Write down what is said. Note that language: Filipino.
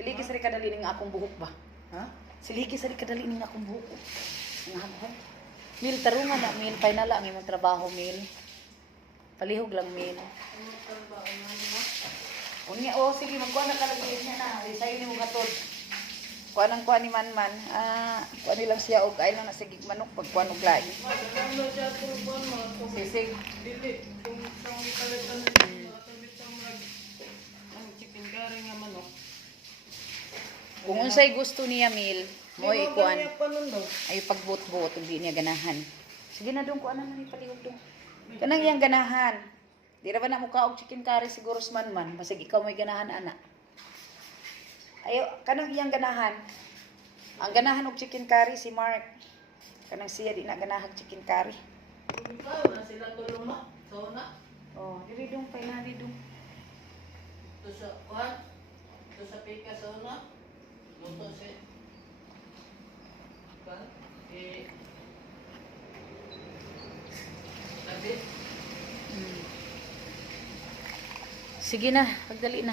Siliki sa kadali ning akong buhok ba? Ha? Siliki sa kadali ning akong buhok. Ang haghan. Mil tarungan na mil final ang imong trabaho mil. Palihog lang mil. Unya sige magkuha na kalagay niya na. Isayo ni mo gatod. Kuha nang kuha ni Manman. Kuha nilang siya og ay lang na sigig manok pagkuha og lain. Sisig. Dili. Kung sa mga kalitan na nakatubit sa mga ang chicken curry nga manok. Kung unsay gusto niya mil, mo ikuan. Panundo. Ay pagbuot-buot ug di niya ganahan. Sige na dong kuha na ni palihog dong. Kanang iyang ganahan. Di ra ba na mukha og chicken curry siguro sa Manman, basig ikaw may ganahan ana. Ayo kanang iyang ganahan. Ang ganahan og chicken curry si Mark. Kanang siya di na ganahag chicken curry. Ikaw na sila tulong ma. So na. Oh, dili dong pay na di dong. To sa kuan. To sa pika so na. Luto si. Kan? Sabi? Sige na, pagdali na.